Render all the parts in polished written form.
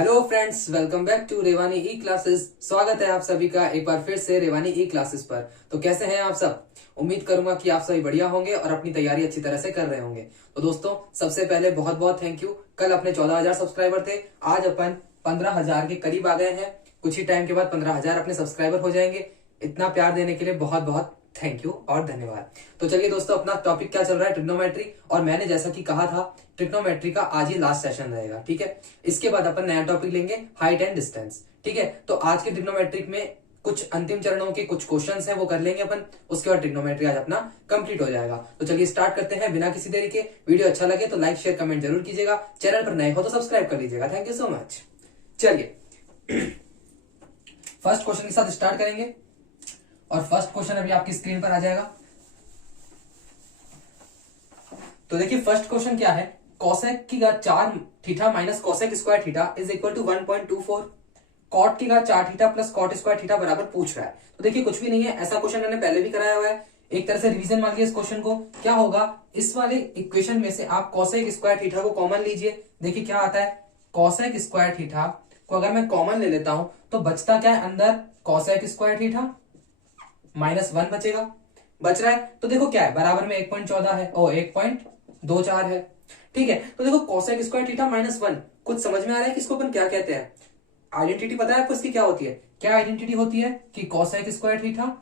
Hello friends, welcome back to Revani e classes. स्वागत है आप सभी का एक बार फिर से रेवानी ई क्लासेस पर। तो कैसे हैं आप सब? उम्मीद करूंगा कि आप सभी बढ़िया होंगे और अपनी तैयारी अच्छी तरह से कर रहे होंगे। तो दोस्तों, सबसे पहले बहुत बहुत थैंक यू। कल अपने 14,000 सब्सक्राइबर थे, आज अपन 15,000 के करीब आ गए हैं। कुछ ही टाइम के बाद 15,000 अपने सब्सक्राइबर हो जाएंगे। इतना प्यार देने के लिए बहुत बहुत थैंक यू और धन्यवाद। तो चलिए दोस्तों, अपना टॉपिक क्या चल रहा है? ट्रिग्नोमेट्री। और मैंने जैसा कि कहा था, ट्रिग्नोमेट्री का आज ही लास्ट सेशन रहेगा, ठीक है। इसके बाद अपन नया टॉपिक लेंगे, हाइट एंड डिस्टेंस, ठीक है। तो आज के ट्रिग्नोमेट्रिक में कुछ अंतिम चरणों के कुछ क्वेश्चंस हैं, वो कर लेंगे अपन। उसके बाद ट्रिग्नोमेट्री आज अपना कंप्लीट हो जाएगा। तो चलिए स्टार्ट करते हैं बिना किसी देरी के। वीडियो अच्छा लगे तो लाइक शेयर कमेंट जरूर कीजिएगा। चैनल पर नए हो तो सब्सक्राइब कर लीजिएगा। Thank you so much. चलिए फर्स्ट क्वेश्चन के साथ स्टार्ट करेंगे और फर्स्ट क्वेश्चन अभी आपकी स्क्रीन पर आ जाएगा। तो देखिए फर्स्ट क्वेश्चन क्या है, कॉसेक की घात 4 theta minus cosec square theta is equal to 1.24। Cot की घात 4 theta plus cot square theta बराबर पूछ रहा है। तो देखिए कुछ भी नहीं है, ऐसा क्वेश्चन मैंने पहले भी कराया हुआ है। एक तरह से रिवीजन मान लिया इस क्वेश्चन को। क्या होगा, इस वाले इक्वेशन में से आप कॉसेक स्क्वायर थीटा को कॉमन लीजिए। देखिए क्या आता है, कॉसेक स्क्वायर थीटा को अगर मैं कॉमन ले लेता हूं तो बचता क्या है, अंदर कॉसेक स्क्वायर थीटा माइनस 1 बचेगा। बच रहा है तो देखो क्या है, बराबर में 1.14 है और 1.24 है, ठीक है। तो देखो कॉसेक स्क्वायर थीटा माइनस 1, कुछ समझ में आ रहा है कि इसको अपन क्या कहते हैं? आइडेंटिटी पता है आपको इसकी क्या होती है? क्या आइडेंटिटी होती है कि cosec square theta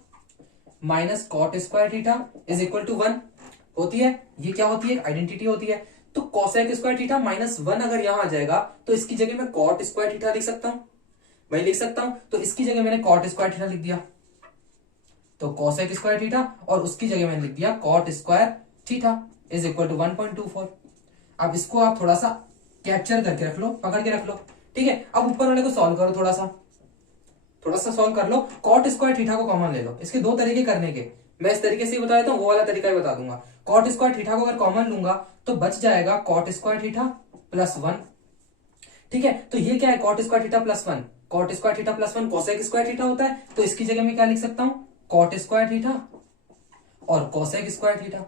minus cot square theta is equal to 1 होती है। ये क्या होती है? आइडेंटिटी होती है। तो कॉसेक स्क्वायर थीटा माइनस 1 अगर यहां आ जाएगा तो इसकी जगह मैं कॉट स्क्वायर थीटा लिख सकता हूं, वही लिख सकता हूं। तो इसकी जगह मैंने कॉट स्क्वायर थीटा लिख दिया, तो कॉसेक स्क्वायर थीटा, और उसकी जगह मैंने लिख दिया cot square theta is equal to 1.24। अब इसको आप थोड़ा सा कैप्चर करके रख लो, पकड़ के रख लो, ठीक है। अब ऊपर वाले को सॉल्व करो, थोड़ा सा सॉल्व कर लो। कॉट स्क्वायर थीटा को कॉमन ले लो। इसके दो तरीके करने के, मैं इस तरीके से ही बता देता हूं, वो वाला तरीका ही बता दूंगा। कॉट स्क्वायर थीटा को अगर कॉमन लूंगा तो बच जाएगा कॉट स्क्वायर थीटा प्लस 1, ठीक है। तो ये क्या है, cot square theta plus 1। Cot square theta plus 1 cosec square theta होता है, तो इसकी जगह मैं क्या लिख सकता हूं, कॉट स्क्वायर थीटा और कॉसेक स्क्वायर थीटा।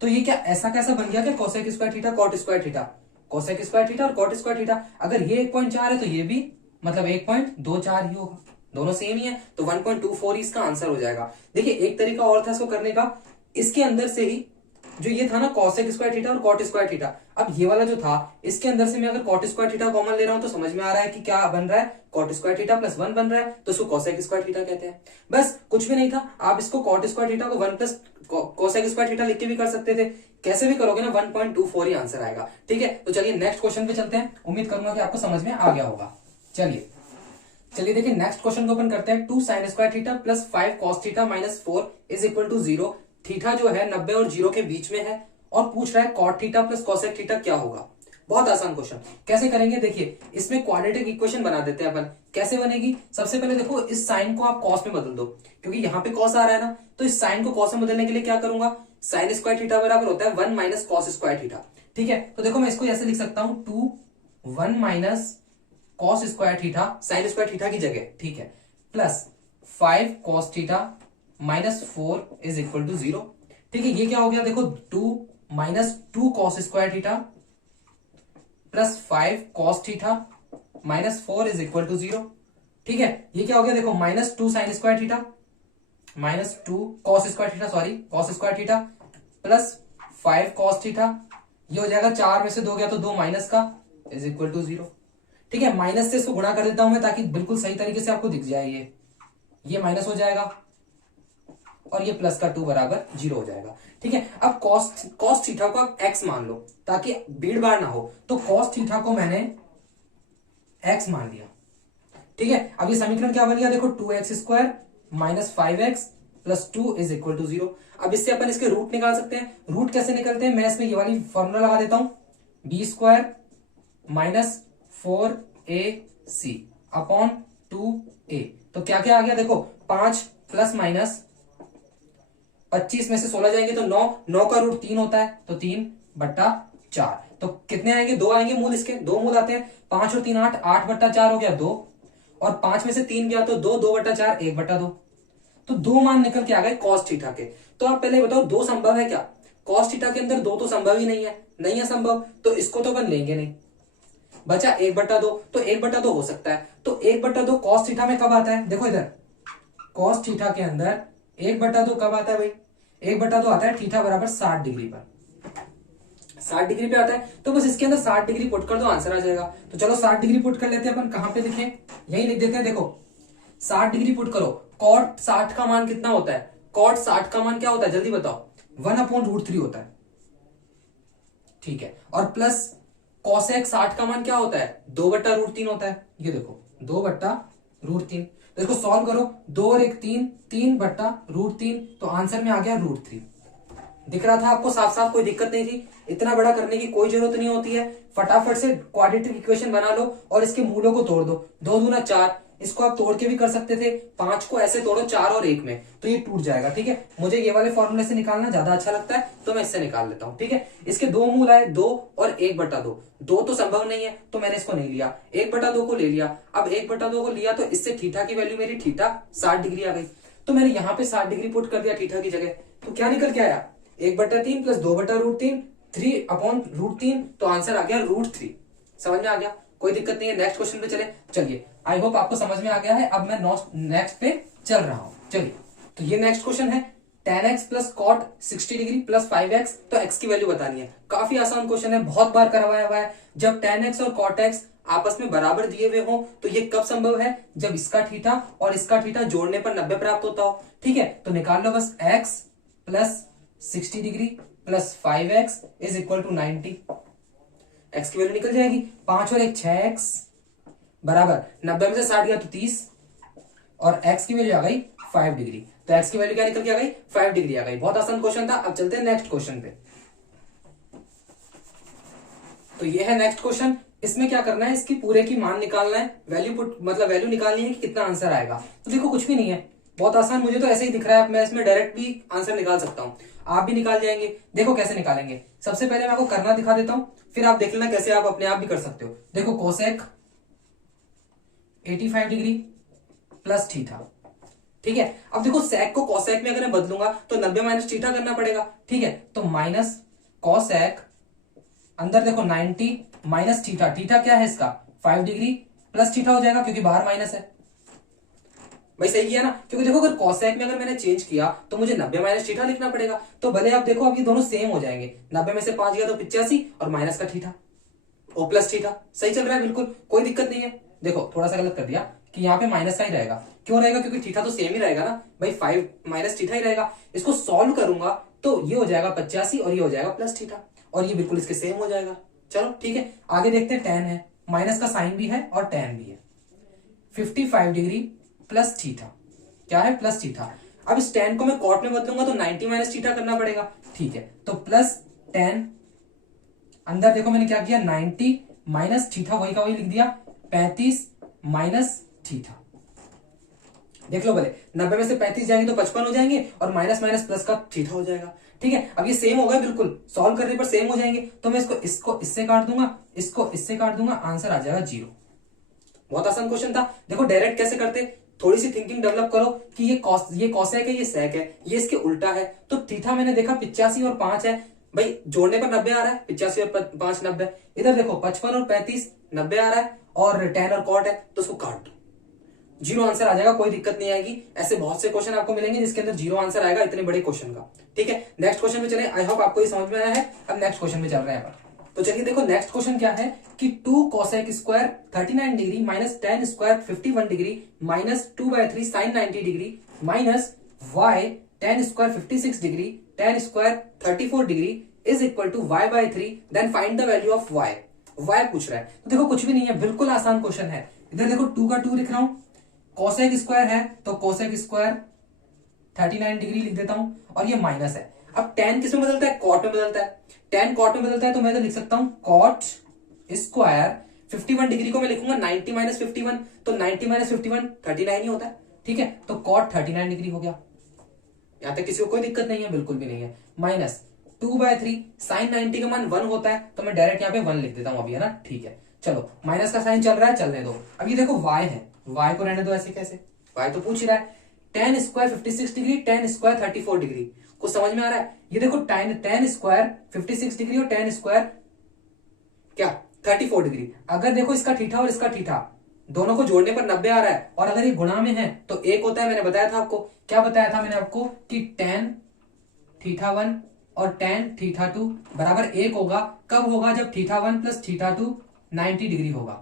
तो ये क्या ऐसा कैसा बन गया कि cosec square theta cot square theta, cosec square theta और कॉट स्क्वायर थीटा। अगर ये 1.4 है तो ये भी मतलब 1.24 ही होगा, दोनों सेम ही है। तो 1.24 ही इसका आंसर हो जाएगा। देखिए एक तरीका और था इसको करने का, इसके अंदर से ही जो ये था ना कॉसेक स्क्वायर थीटा और कॉट स्क्वायर थीटा, अब ये वाला जो था इसके अंदर से मैं अगर कॉट स्क्वायर थीटा कॉमन ले रहा हूं तो समझ में आ रहा है कि क्या बन रहा है, कॉट स्क्वायर थीटा प्लस 1 बन रहा है, तो इसको कॉसेक स्क्वायर थीटा कहते हैं। बस कुछ भी नहीं था। आप इसको कॉट स्क्वायर थीटा को 1 प्लस कोसेक स्क्वायर थीटा लिख के भी कर सकते थे। कैसे भी करोगे ना 1.24 ही आंसर आएगा, ठीक है। तो चलिए नेक्स्ट क्वेश्चन पे चलते हैं। उम्मीद करूंगा कि आपको समझ में आ गया होगा। चलिए देखिए नेक्स्ट क्वेश्चन को ओपन करते हैं। 2 sine square theta plus 5 cos theta minus 4 is equal to 0। Theta जो है 90 और 0 के बीच में है और पूछ रहा है cot theta plus cosec theta क्या होगा। बहुत आसान क्वेश्चन, कैसे करेंगे देखिए, इसमें क्वाड्रेटिक इक्वेशन बना देते हैं अपन। कैसे बनेगी, सबसे पहले देखो इस साइन को आप कॉस में बदल दो, क्योंकि यहाँ पे कॉस आ रहा है ना, तो इस साइन को कॉस में बदलने के लिए क्या करूंगा, साइन स्क्वायर थीटा बराबर होता है 1 माइनस कॉस स्क्वायर थीटा, ठीक है। तो देखो मैं इसको ऐसे लिख सकता हूं 2 1 minus cos square theta sine square theta की जगह, ठीक है, plus 5 cos theta minus 4 is equal to 0, ठीक है। ये क्या हो गया, देखो 2 minus 2 cos square theta plus 5 cos theta minus 4 is equal to 0, ठीक है। ये क्या हो गया, देखो minus 2 sine square theta minus 2 cos square theta, sorry cos square theta plus 5 cos theta, ये हो जाएगा 4 में से 2 गया तो 2 माइनस का इज इक्वल टू 0, ठीक है। माइनस से इसको गुणा कर देता हूं मैं ताकि बिल्कुल सही तरीके से आपको दिख जाए। ये माइनस हो जाएगा और ये प्लस का 2 बराबर 0 हो जाएगा, ठीक है। अब कॉस थीटा को आप x मान लो ताकि भीड़ भाड़ ना हो, तो कॉस थीटा को मैंने x मान लिया, ठीक है। अब ये समीकरण क्या बन गया, देखो 2x square minus 5x plus 2 is equal to 0। अब इससे अपन इसके रूट निकाल सकते हैं। रूट कैसे निकलते हैं, मैं इसमें ये वाली फॉर्मूला लगा देता हूं, B square minus 4ac upon 2a। तो क्या क्या आ गया, देखो 5 प्लस माइनस 25 में से 16 जाएंगे तो 9, 9 का रूट 3 होता है तो 3/4। तो कितने आएंगे, 2 आएंगे मूल, इसके 2 मूल आते हैं, 5 और 3 8, 8/4 हो गया 2, और 5 में से 3 गया तो 2, 2/4 1/2। तो 2 मान निकल के आ गए कॉस थीटा के। तो आप पहले बताओ 2 संभव है क्या, कॉस थीटा के अंदर 2 तो संभव ही नहीं है, नहीं है संभव, तो इसको तो अपन लेंगे नहीं। बचा 1/2, तो 1/2 हो सकता है। तो 1/2 कॉस थीटा में कब आता है, देखो इधर कॉस थीटा के अंदर 1/2 कब आता है भाई, 1/2 आता है थीटा बराबर 60 डिग्री पर, 60 डिग्री पे आता है। तो बस इसके अंदर 60 डिग्री पुट कर दो, आंसर आ जाएगा। तो चलो 60 डिग्री पुट कर लेते हैं अपन, कहां पे लिखें, यही लिख देते हैं। देखो 60 डिग्री पुट करो, कॉट 60 का मान कितना होता है, कॉट 60 का मान क्या होता है जल्दी बताओ, 1/√3 होता है, ठीक है। और प्लस कॉसेक 60 का मान क्या होता है, 2/√3 होता है। ये देखो 2/√3, तो इसको सॉल्व करो, 2 और 1 3, 3/√3, तो आंसर में आ गया √3। दिख रहा था आपको साफ साफ, कोई दिक्कत नहीं थी, इतना बड़ा करने की कोई जरूरत नहीं होती है। फटाफट से क्वाड्रेटिक इक्वेशन बना लो और इसके मूलों को तोड़ दो, 2 दूना 4, इसको आप तोड़ के भी कर सकते थे, 5 को ऐसे तोड़ो 4 और 1 में, तो ये टूट जाएगा, ठीक है। मुझे ये वाले फॉर्मूले से निकालना ज्यादा अच्छा लगता है, तो मैं इससे निकाल लेता हूं, ठीक है। इसके 2 मूल आए, 2 और 1/2, 2 तो संभव नहीं है तो मैंने इसको नहीं लिया, 1/2 को ले लिया। अब 1/2 को लिया तो इससे थीटा की वैल्यू मेरी थीटा 60 डिग्री आ गई, तो मैंने यहाँ पे 60 डिग्री पुट कर दिया थीटा की जगह, तो क्या निकल के आया, 1/3 प्लस 2/√3, 3/√3, तो आंसर आ गया √3। समझ में आ गया, कोई दिक्कत नहीं है। नेक्स्ट क्वेश्चन पे चले, चलिए आई होप आपको समझ में आ गया है। अब मैं नेक्स्ट पे चल रहा हूं, चलिए। तो ये नेक्स्ट क्वेश्चन है, tan x plus cot 60 degree plus 5x, तो x की वैल्यू बतानी है। काफी आसान क्वेश्चन है, बहुत बार करवाया हुआ है। जब tan x और cot x आपस में बराबर दिए हुए हो तो ये कब संभव है, जब इसका थीटा और इसका थीटा जोड़ने पर 90 प्राप्त होता हो, ठीक है। तो निकाल लो बस, x plus 60 degree plus 5x is equal to 90, x की वैल्यू निकल जाएगी, 5 और 1 6x बराबर 90 में से 60 गया तो 30, और x की वैल्यू आ गई 5 डिग्री, तो x की वैल्यू क्या निकल के आ गई, 5 डिग्री आ गई। बहुत आसान क्वेश्चन था। अब चलते हैं नेक्स्ट क्वेश्चन पे। तो ये है नेक्स्ट क्वेश्चन, इसमें क्या करना है, इसकी पूरे की मान निकालना है, वैल्यू पुट मतलब वैल्यू निकालनी है कि कितना आंसर आएगा। तो देखो कुछ भी नहीं है, बहुत आसान, मुझे तो ऐसे ही दिख रहा है, मैं इसमें डायरेक्ट भी आंसर निकाल सकता हूं, आप भी निकाल जाएंगे। देखो कैसे निकालेंगे, सबसे पहले मैं आपको करना दिखा देता हूं, फिर आप देख लेना कैसे आप अपने आप भी कर सकते हो। देखो कोसेक 85 डिग्री प्लस थीटा, ठीक है। अब देखो सेक को कोसेक में अगर मैं बदलूंगा तो 90 माइनस थीटा करना पड़ेगा, ठीक है। तो माइनस कोसेक, अंदर देखो 90 माइनस थीटा, थीटा क्या है इसका 5 डिग्री, प्लस थीटा हो जाएगा क्योंकि बाहर माइनस है भाई, सही किया ना। क्योंकि देखो अगर कोसेक में अगर मैंने चेंज किया तो मुझे 90 माइनस थीटा लिखना पड़ेगा, तो भले आप देखो अब ये दोनों सेम हो जाएंगे, 90 में से 5 गया तो 85 और माइनस का थीटा ओ प्लस थीटा, सही चल रहा है बिल्कुल, कोई दिक्कत नहीं है। देखो थोड़ा सा गलत कर दिया कि यहाँ पे माइनस का ही रहेगा, क्यों रहेगा, क्योंकि थीटा तो सेम ही रहेगा ना भाई, 5 माइनस थीटा ही रहेगा। इसको सॉल्व करूंगा तो ये हो जाएगा 85 और ये हो जाएगा प्लस थीटा, और ये बिल्कुल इसके सेम हो जाएगा। चलो ठीक है, आगे देखते हैं। tan है, माइनस का साइन भी है और tan भी है, 55 डिग्री प्लस थीटा, क्या है प्लस थीटा। अब इस tan को मैं कॉट में बदलूंगा तो 90 माइनस थीटा करना पड़ेगा, ठीक है। तो प्लस tan, अंदर देखो मैंने क्या किया, 90 माइनस थीटा, वही का वही लिख दिया, 35 माइनस थीटा। देख लो भले, 90 में से 35 जाएंगे तो 55 हो जाएंगे, और माइनस माइनस प्लस का थीटा हो जाएगा, ठीक है। अब ये सेम होगा बिल्कुल, सॉल्व करने पर सेम हो जाएंगे, तो मैं इसको इससे काट दूंगा, इसको इससे काट दूंगा, आंसर आ जाएगा 0। बहुत आसान क्वेश्चन था। देखो डायरेक्ट कैसे करते, थोड़ी सी थिंकिंग डेवलप करो कि ये कॉसेक है, ये सेक है, ये इसके उल्टा है। तो थीटा मैंने देखा 85 और 5 है भाई, जोड़ने पर 90 आ रहा है, 85 और 5 90। इधर देखो 55 और 35 90 आ रहा है, और tan और cot है, तो उसको काट दो, 0 आंसर आ जाएगा, कोई दिक्कत नहीं आएगी। ऐसे बहुत से क्वेश्चन आपको मिलेंगे जिसके अंदर 0 आंसर आएगा, इतने बड़े क्वेश्चन का, ठीक है। नेक्स्ट क्वेश्चन पे चले, आई होप आपको ये समझ में आया है। अब नेक्स्ट क्वेश्चन पे चल रहे हैं। तो चलिए देखो नेक्स्ट क्वेश्चन क्या है कि 2 cosec square 39 degree minus tan square 51 degree minus 2/3 sin 90 degree minus y tan square 56 degree tan square 34 degree is equal to y/3, then find the value of y। y पूछ रहा है, तो देखो कुछ भी नहीं है, बिल्कुल आसान क्वेश्चन है। इधर देखो 2 का 2 लिख रहा हूं, कोसेक स्क्वायर है तो कोसेक स्क्वायर 39 डिग्री लिख देता हूं, और ये माइनस है। अब tan किस में बदलता है, कॉट में बदलता है, tan कॉट में बदलता है, तो मैं तो लिख सकता हूं कॉट स्क्वायर 51 डिग्री को मैं लिखूंगा 90 माइनस 51, तो 90 माइनस 51 39 ही होता है, ठीक है। तो कॉट 39 डिग्री हो गया, यहां तक किसी को कोई दिक्कत नहीं है, बिल्कुल भी नहीं है। माइनस 2/3 साइन 90 का मान 1 होता है, तो मैं डायरेक्ट यहाँ पे 1 लिख देता हूं अभी, है ना, ठीक है। चलो माइनस का साइन चल रहा है, चलने दो। अब ये देखो y है, y को रहने दो ऐसे, कैसे, y तो पूछ ही रहा है। tan square 56 degree tan square 34 degree, कुछ समझ में आ रहा है। ये देखो tan स्क्वायर 56 डिग्री और tan स्क्वायर क्या 34 डिग्री। अगर देखो इसका थीटा और इसका थीटा दोनों को जोड़ने पर 90 आ रहा है और अगर ये गुणा में है तो एक होता है। मैंने बताया था आपको, क्या बताया था मैंने आपको कि tan θ1 और tan θ2 बराबर एक होगा। कब होगा? जब θ1 प्लस θ2 90 डिग्री होगा,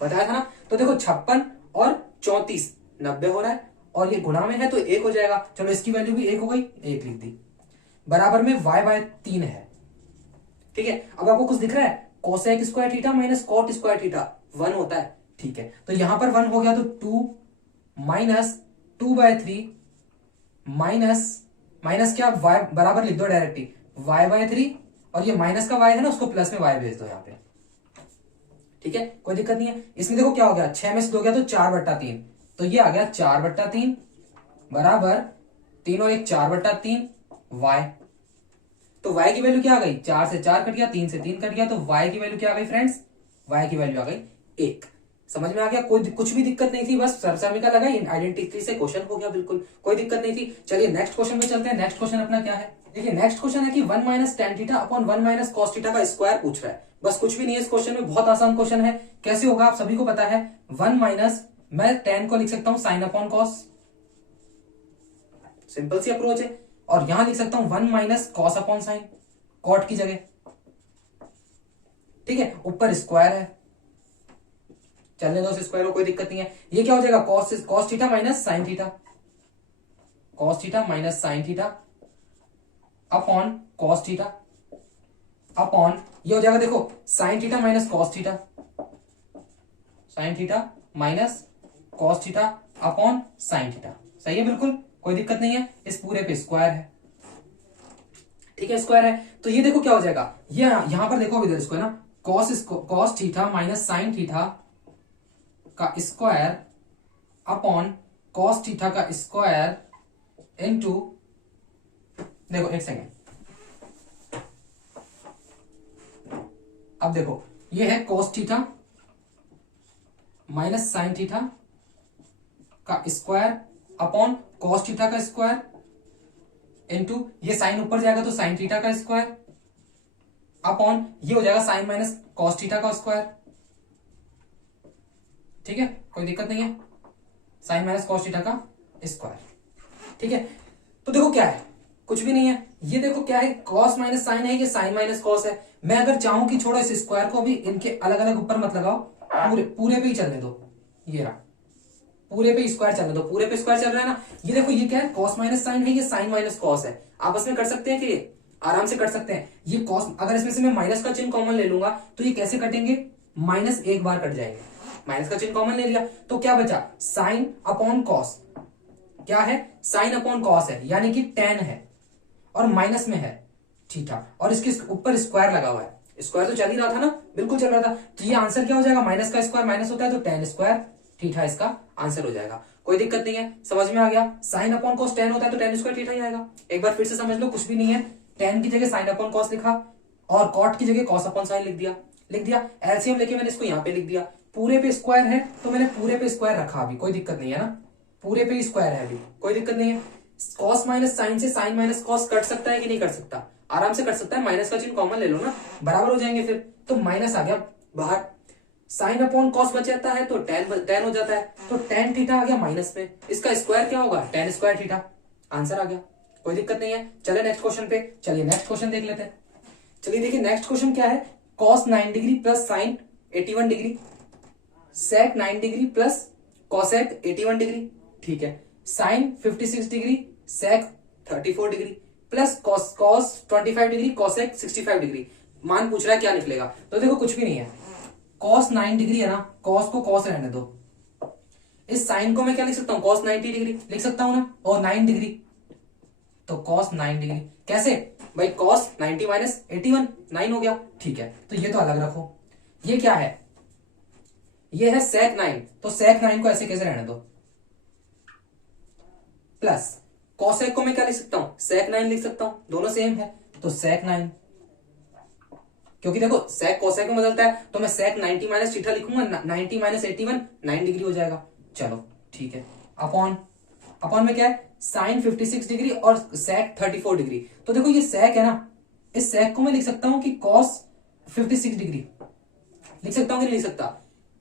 बताया था ना। तो देखो 56 और 34 90 हो रहा है और ये गुणा में है तो एक हो जाएगा। चलो इसकी वैल्यू भी एक हो गई, एक लिख दी। बराबर में y/3 है, ठीक है। अब आपको कुछ दिख रहा है? Cosec square theta minus cot square theta 1 होता है, ठीक है। तो यहां पर 1 हो गया तो 2 माइनस 2/3 माइनस माइनस क्या, y बराबर लिख दो डायरेक्टली y/3 और ये माइनस का y है ना, उसको प्लस में y भेज दो यहाँ पे, ठीक है। कोई दिक्कत नहीं है। इसमें देखो क्या हो गया, 6 में से 2 गया तो 4/3, तो ये आ गया 4/3 बराबर 3 और 1 4/3 y। तो y की वैल्यू क्या आ गई? 4 से 4 कट गया, 3 से 3 कट गया, तो y की वैल्यू क्या आ गई फ्रेंड्स? y की वैल्यू आ गई 1। समझ में आ गया? कोई कुछ भी दिक्कत नहीं थी, बस सरसमी का लगा, आइडेंटिटी से क्वेश्चन हो गया, बिल्कुल कोई दिक्कत नहीं थी। चलिए नेक्स्ट क्वेश्चन में चलते हैं। नेक्स्ट क्वेश्चन अपना क्या है? देखिए नेक्स्ट क्वेश्चन है कि 1 minus tan theta upon 1 minus cos theta का स्क्वायर पूछ रहा है। बस कुछ भी नहीं है इस क्वेश्चन में, बहुत आसान क्वेश्चन है। कैसे होगा आप सभी को पता है। 1 माइनस, मैं tan को लिख सकता हूं साइन अपॉन कॉस, सिंपल सी अप्रोच है। और यहां लिख सकता हूं 1 minus cos upon sine, cot की जगह, ठीक है। ऊपर स्क्वायर है, चलने दो स्क्वायर को, कोई दिक्कत नहीं है। ये क्या हो जाएगा? Cos theta minus sine theta, cos theta minus sine theta upon cos theta upon ये हो जाएगा देखो sine theta minus cos theta, sine theta minus cos theta upon sine theta. सही है, बिल्कुल कोई दिक्कत नहीं है। इस पूरे पे स्क्वायर है, ठीक है, स्क्वायर है। तो ये देखो क्या हो जाएगा, ये यहां पर देखो इधर इसको है ना, cos theta minus sine theta का स्क्वायर अपॉन कॉस थीटा का स्क्वायर इनटू, देखो एक सेकेंड, अब देखो ये है cos theta minus sine theta का स्क्वायर अपॉन कॉस थीटा का स्क्वायर इनटू, ये साइन ऊपर जाएगा तो साइन थीटा का स्क्वायर अपॉन ये हो जाएगा साइन माइनस कॉस थीटा का स्क्वायर, ठीक है, कोई दिक्कत नहीं है। साइन माइनस कॉस थीटा का स्क्वायर, ठीक है। तो देखो क्या है, कुछ भी नहीं है। ये देखो क्या है, कॉस माइनस साइन है, ये साइन माइनस कॉस है। मैं अगर चाहूं कि छोड़ो इस स्क्वायर को भी इनके अलग अलग ऊपर मत लगाओ, पूरे पे ही चलने दो। ये रहा, पूरे पे स्क्वायर चलने दो, पूरे पे स्क्वायर चल रहा है ना। ये देखो ये क्या है, कॉस माइनस साइन है, ये साइन माइनस कॉस है। आपस में कट सकते हैं कि ये आराम से कट सकते हैं। ये कॉस, अगर इसमें से मैं माइनस का चिन्ह कॉमन ले लूंगा तो ये कैसे कटेंगे, माइनस एक बार कट जाएंगे। माइनस का चिन्ह कॉमन ले लिया तो क्या बचा, साइन अपॉन कॉस, क्या है, साइन अपॉन कॉस है, यानी कि tan है और माइनस में है थीटा और इसके ऊपर स्क्वायर लगा हुआ है। स्क्वायर तो चल ही रहा था ना, बिल्कुल चल रहा था। तो ये आंसर क्या हो जाएगा, माइनस का स्क्वायर माइनस होता है तो tan स्क्वायर थीटा इसका आंसर हो जाएगा। कोई दिक्कत नहीं है, समझ में आ गया। साइन अपॉन कॉस tan होता है तो tan स्क्वायर थीटा ही आएगा। एक बार फिर से समझ लो, कुछ भी नहीं है। tan की जगह साइन अपॉन कॉस लिखा और कॉट की जगह कॉस अपॉन साइन लिख दिया। एलसीएम लेके मैंने इसको यहाँ पे लिख दिया। पूरे पे स्क्वायर है तो मैंने पूरे पे स्क्वायर रखा, अभी कोई दिक्कत नहीं है ना, पूरे पे स्क्वायर है अभी, कोई दिक्कत नहीं है। कॉस माइनस साइन से साइन माइनस कॉस कट सकता है कि नहीं कट सकता, आराम से कट सकता है। माइनस का चिन्ह कॉमन ले लो ना, बराबर हो जाएंगे फिर। तो माइनस आ गया बाहर, साइन अपॉन कॉस बच जाता है तो tan हो जाता है, तो tan थीटा आ गया माइनस में। इसका स्क्वायर क्या होगा, tan स्क्वायर थीटा, आंसर आ गया। कोई दिक्कत नहीं है। चले नेक्स्ट क्वेश्चन पे, चलिए नेक्स्ट क्वेश्चन देख लेते हैं। चलिए देखिए नेक्स्ट क्वेश्चन क्या है, cos 9 degree plus sine 81 degree, sec 9 degree plus cosec 81 degree, ठीक है। Sine 56 degree, sec 34 degree plus cos 25 degree, cosec 65 degree. मान पूछ रहा है क्या निकलेगा। तो देखो कुछ भी नहीं है, कॉस 9 डिग्री है ना, कॉस को कॉस रहने दो। इस साइन को मैं क्या लिख सकता हूं, कॉस 90 डिग्री लिख सकता हूं ना, और 9 डिग्री तो कॉस 9 डिग्री। कैसे भाई, कॉस 90 माइनस 81 9 हो गया, ठीक है। तो ये तो अलग रखो। ये क्या है, ये है सेक 9, तो सेक 9 को ऐसे कैसे रहने दो, प्लस कॉसेक को मैं क्या लिख सकता हूं, सेक 9 लिख सकता हूं, दोनों सेम है तो सेक 9। क्योंकि देखो सेक कोसेक में बदलता है तो मैं सेक 90 माइनस थीटा लिखूंगा, 90 माइनस 81 9 डिग्री हो जाएगा। चलो ठीक है, अपॉन में क्या है, साइन 56 डिग्री और सेक 34 डिग्री। तो देखो ये सेक है ना, इस सेक को मैं लिख सकता हूं कि कॉस 56 डिग्री, लिख सकता हूँ कि नहीं लिख सकता?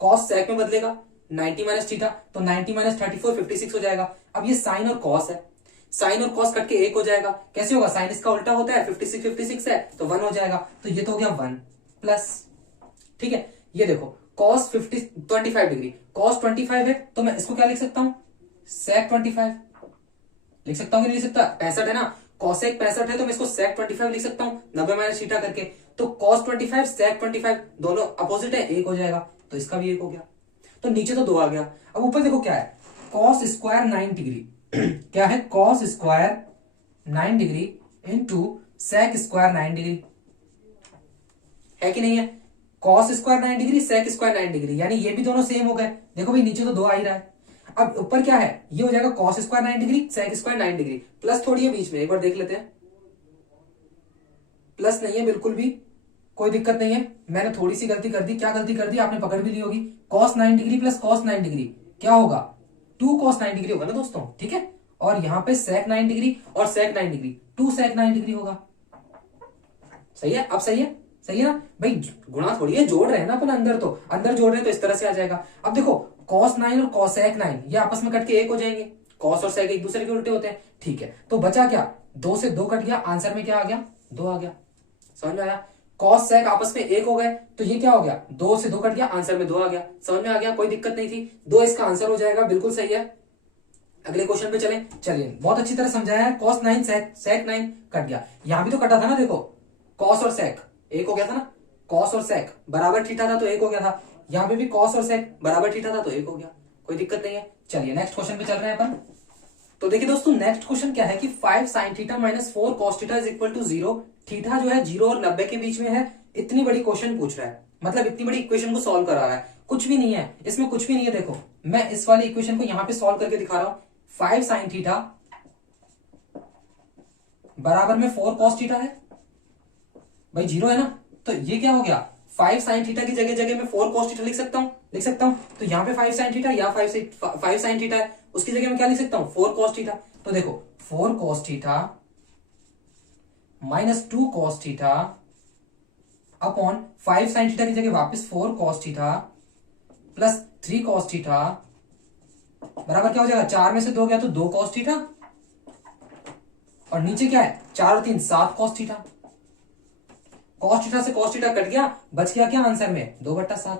कॉस सेक में बदलेगा 90 माइनस थीटा, तो 90 माइनस 34 56 हो जाएगा। अब ये साइन और कॉस है, साइन और कॉस कट के एक हो जाएगा। कैसे होगा? साइन इसका उल्टा होता है, 56 है तो 1 हो जाएगा, तो ये तो हो गया 1 प्लस। ठीक है, ये देखो कॉस 25 डिग्री, कॉस 25 है तो मैं इसको क्या लिख सकता हूं? सेक 25 लिख सकता हूं कि नहीं लिख सकता? 65 है ना, कॉसेक 65 है तो मैं इसको सेक 25 लिख सकता हूं 90 माइनस थीटा करके। तो कॉस 25 सेक 25 दोनों अपोजिट है, एक हो जाएगा, तो इसका भी एक हो गया। तो नीचे तो 2 आ गया। अब ऊपर देखो क्या है, कॉस स्क्वायर 9 डिग्री क्या है? Cos square 9 degree into sec square 9 degree है कि नहीं है? Cos square 9 degree sec square 9 degree, यानी ये भी दोनों सेम हो गए। देखो भाई नीचे तो 2 आ ही रहा है। अब ऊपर क्या है? ये हो जाएगा cos square 9 degree sec square 9 degree, plus थोड़ी है बीच में, एक बार देख लेते हैं। प्लस नहीं है बिल्कुल भी, कोई दिक्कत नहीं है। मैंने थोड़ी सी गलती कर दी। क्या गलती कर दी? आपने पकड़ भी ली होगी। Cos 9 degree plus cos 9 degree क्या होगा? 2 कॉस 9 डिग्री होगा ना दोस्तों, ठीक है। और यहाँ पे सेक 9 डिग्री और सेक 9 डिग्री 2 सेक 9 डिग्री होगा। सही है? अब सही है? सही है ना भाई? गुणा थोड़ी है, जोड़ रहे हैं ना अपन, अंदर तो अंदर जोड़ रहे हैं तो इस तरह से आ जाएगा। अब देखो कॉस 9 और कॉसेक 9 ये आपस में कट के एक हो जाएंगे। कॉस और सेक एक दूसरे के उल्टे होते हैं, ठीक है। तो बचा क्या? 2 से 2 कट गया, आंसर में क्या आ गया? 2 आ गया। समझ में आया? कॉस सेक आपस में एक हो गए तो ये क्या हो गया? 2 से 2 कट गया, आंसर में 2 आ गया। समझ में आ गया? कोई दिक्कत नहीं थी, 2 इसका आंसर हो जाएगा, बिल्कुल सही है। अगले क्वेश्चन पे चलें। चलिए, बहुत अच्छी तरह समझाया है। कॉस 9 सेक 9 कट गया, यहां भी तो कटा था ना, देखो कॉस और सेक एक हो गया था ना, कॉस और सेक बराबर थीटा था तो एक हो गया था। यहां पे भी कॉस और सेक बराबर थीटा था तो एक हो गया, कोई दिक्कत नहीं है। चलिए नेक्स्ट क्वेश्चन पे चल रहे हैं अपन। तो देखिए दोस्तों, नेक्स्ट क्वेश्चन क्या है कि 5 sin theta minus 4 cos theta is equal to 0। Theta जो है 0 और 90 के बीच में है। इतनी बड़ी क्वेश्चन पूछ रहा है, मतलब इतनी बड़ी इक्वेशन को सॉल्व करा रहा है। कुछ भी नहीं है इसमें, कुछ भी नहीं है। देखो मैं इस वाली इक्वेशन को यहां पे सॉल्व करके दिखा रहा हूं। 5 sin थीटा बराबर में 4 cos थीटा है, भाई 0 है ना, तो ये क्या हो गया? 5 sin थीटा की जगह जगह मैं 4 cos थीटा लिख सकता हूं, लिख सकता हूं। तो यहाँ पे 5 sin थीटा या 5 sin थीटा है, उसकी जगह मैं क्या लिख सकता हूं? 4 cos थीटा। तो देखो 4 cos theta minus 2 cos theta upon 5 sin theta की जगह वापस 4 cos theta plus 3 cos theta बराबर क्या हो जाएगा? 4 में से 2 गया तो 2 cos थीटा, और नीचे क्या है? 4 और 3 7 cos थीटा। cos थीटा से cos थीटा कट गया, बच गया क्या आंसर में? 2/7।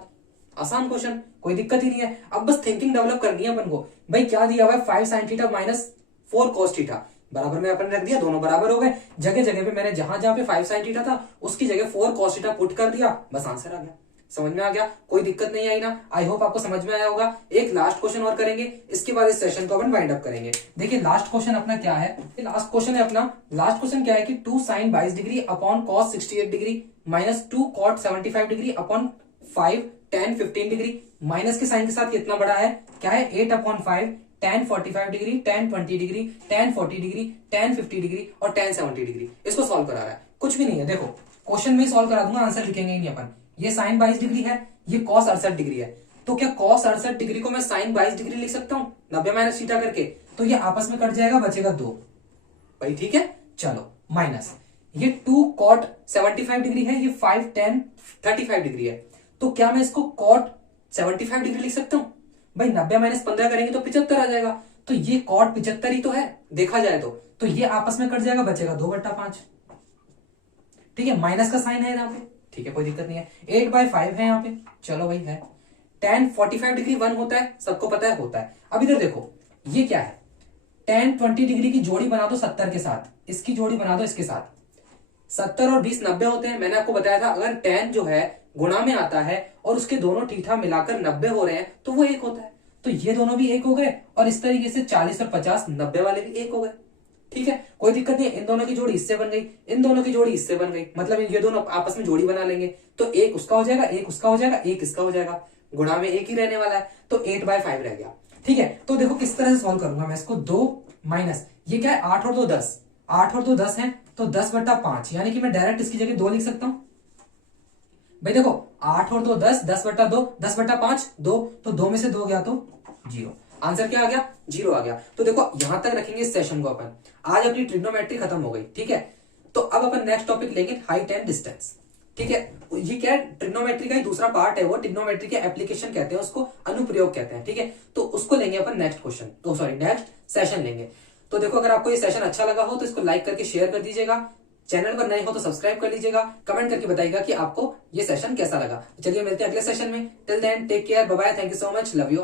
आसान क्वेश्चन, कोई दिक्कत ही नहीं है। अब बस थिंकिंग डेवलप करनी है अपन को। भाई क्या दिया हुआ है? 5 sin theta minus 4 cos theta बराबर में अपन रख दिया, दोनों बराबर हो गए। जगह जगह पे मैंने जहां जहां पे 5 sin थीटा था उसकी जगह 4 cos थीटा पुट कर दिया, बस आंसर आ गया। समझ में आ गया? कोई दिक्कत नहीं आई ना? आई होप आपको समझ में आया होगा। एक लास्ट क्वेश्चन और करेंगे, इसके बाद इस सेशन को अपन वाइंड अप करेंगे। देखिए लास्ट क्वेश्चन अपना क्या है? लास्ट क्वेश्चन है अपना, लास्ट क्वेश्चन क्या है कि 2 sin 22 degree upon cos 68 degree minus 2 cot 75 degree upon 5 tan 15 degree. Minus के साइन के साथ कितना बड़ा है? क्या है? 8/5 tan 45 degree, tan 20 degree, tan 40 degree, tan 50 degree और tan 70 डिग्री। इसको सॉल्व करा रहा है, कुछ भी नहीं है। देखो क्वेश्चन में ही सॉल्व करा दूंगा, आंसर लिखेंगे ही नहीं अपन। ये sin 22 डिग्री है, ये cos 68 डिग्री है, तो क्या cos 68 डिग्री को मैं sin 22 डिग्री लिख सकता हूं 90 माइनस थीटा करके? तो ये आपस में कट जाएगा, बचेगा 2। भाई ठीक है, चलो माइनस ये 2 cot 75 डिग्री है, ये 5 tan 35 डिग्री है, तो क्या मैं इसको cot 75 डिग्री लिख सकता हूं? भाई 90 माइनस 15 करेंगे तो 75 आ जाएगा, तो ये cot 75 ही तो है देखा जाए तो ये आपस में कट जाएगा, बचेगा 2/5। ठीक है, माइनस का साइन है यहाँ पे, ठीक है कोई दिक्कत नहीं है। 8/5 है यहाँ पे, चलो भाई है। tan 45 डिग्री 1 होता है, सबको पता है होता है। अब इधर देखो ये क्या है? tan 20 डिग्री की जोड़ी बना दो 70 के साथ, इसकी जोड़ी बना दो इसके साथ। 70 और 20 90 होते हैं, मैंने आपको बताया था अगर tan जो है गुणा में आता है और उसके दोनों थीटा मिलाकर 90 हो रहे हैं तो वो एक होता है। तो ये दोनों भी एक हो गए, और इस तरीके से 40 और 50 90 वाले भी एक हो गए। ठीक है, कोई दिक्कत नहीं है। इन दोनों की जोड़ी इससे बन गई, इन दोनों की जोड़ी इससे बन गई, मतलब ये दोनों आपस में जोड़ी बना लेंगे, तो एक उसका हो जाएगा, एक उसका हो जाएगा, एक इसका हो जाएगा। गुणा में एक ही रहने वाला है, तो 8/5 रह गया। ठीक है, तो देखो किस तरह से सॉल्व करूंगा मैं इसको। 2 माइनस ये क्या है? 8 और 2 10, 8 और 2 10 है, तो 10/5, यानी कि मैं डायरेक्ट इसकी जगह 2 लिख सकता हूं। भाई देखो 8 और 2 10, 10/2, 10/5 2, तो 2 में से 2 गया तो 0। आंसर क्या आ गया? 0 आ गया। तो देखो यहां तक रखेंगे इस सेशन को अपन। आज अपनी ट्रिग्नोमेट्री खत्म हो गई, ठीक है। तो अब अपन नेक्स्ट टॉपिक लेंगे हाइट एंड डिस्टेंस। ठीक है, ये क्या है, ट्रिग्नोमेट्री का ही दूसरा पार्ट है, वो ट्रिग्नोमेट्री के एप्लीकेशन कहते हैं उसको, अनुप्रयोग कहते हैं। ठीक है, तो उसको लेंगे अपन नेक्स्ट क्वेश्चन, तो सॉरी नेक्स्ट सेशन लेंगे। तो देखो, अगर आपको ये सेशन अच्छा लगा हो तो इसको लाइक करके शेयर कर दीजिएगा, चैनल पर नए हो तो सब्सक्राइब कर लीजिएगा, कमेंट करके बताइएगा कि आपको ये सेशन कैसा लगा। चलिए मिलते हैं अगले सेशन में, till then take care, bye bye, thank you so much, love you.